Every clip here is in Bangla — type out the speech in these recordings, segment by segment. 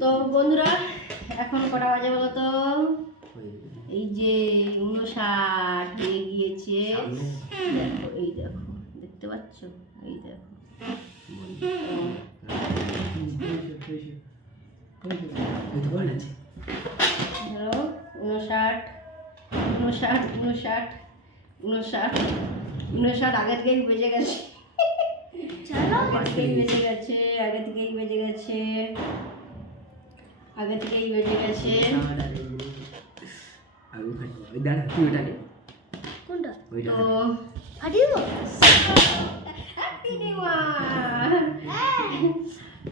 তো বন্ধুরা এখন কটা বাজে বলো তো এই যে উনষাট হয়ে গিয়েছে। দেখো এই দেখো দেখতে পাচ্ছ? এই দেখো। ধরো উনষাট উনষাট উনষাট উনষাট উনষাট আগে থেকেই বেজে গেছে। আগে থেকেই বেজে গেছে আগে থেকেই বেজে গেছে। আগে থেকেই বেজে গেছে কোনটা? তো ফাটিয়ে দেবো? হ্যাপি নিউ ইয়ার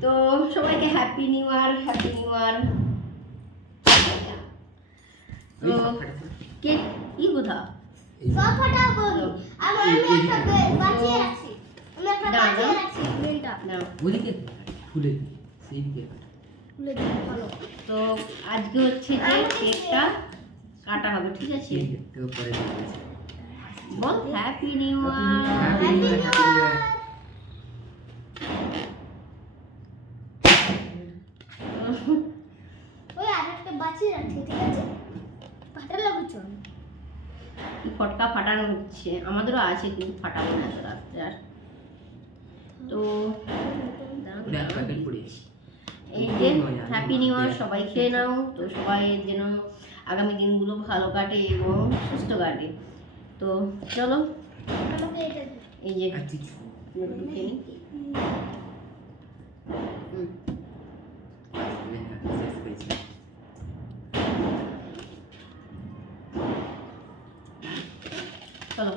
তো সবাইকে happy new year happy new year তো কেক কি? কোথা? সব ফাটাবো আমি আমি একটা বাঁচিয়ে রাখছি। আমি একটা বাঁচিয়ে রাখছি। বেলটা না খুলে দিই ভালো তো আজকে হচ্ছে যে কেকটা কাটা হবে ঠিক আছে? বল happy new year happy new year ওই আরেকটা বাঁচিয়ে রাখছি ঠিক আছে? ফাটালে বুঝছ ফটকা ফাটানো হচ্ছে। আমাদেরও আছে কিন্তু ফাটাবো না এত রাত্রে আর। তো সবাইকে হ্যাপি নিউ ইয়ার সবাই খেয়ে নাও। তো সবাই যেন আগামী দিনগুলো ভালো কাটে এবং সুস্থ কাটে। তো চলো। এই যে চলো।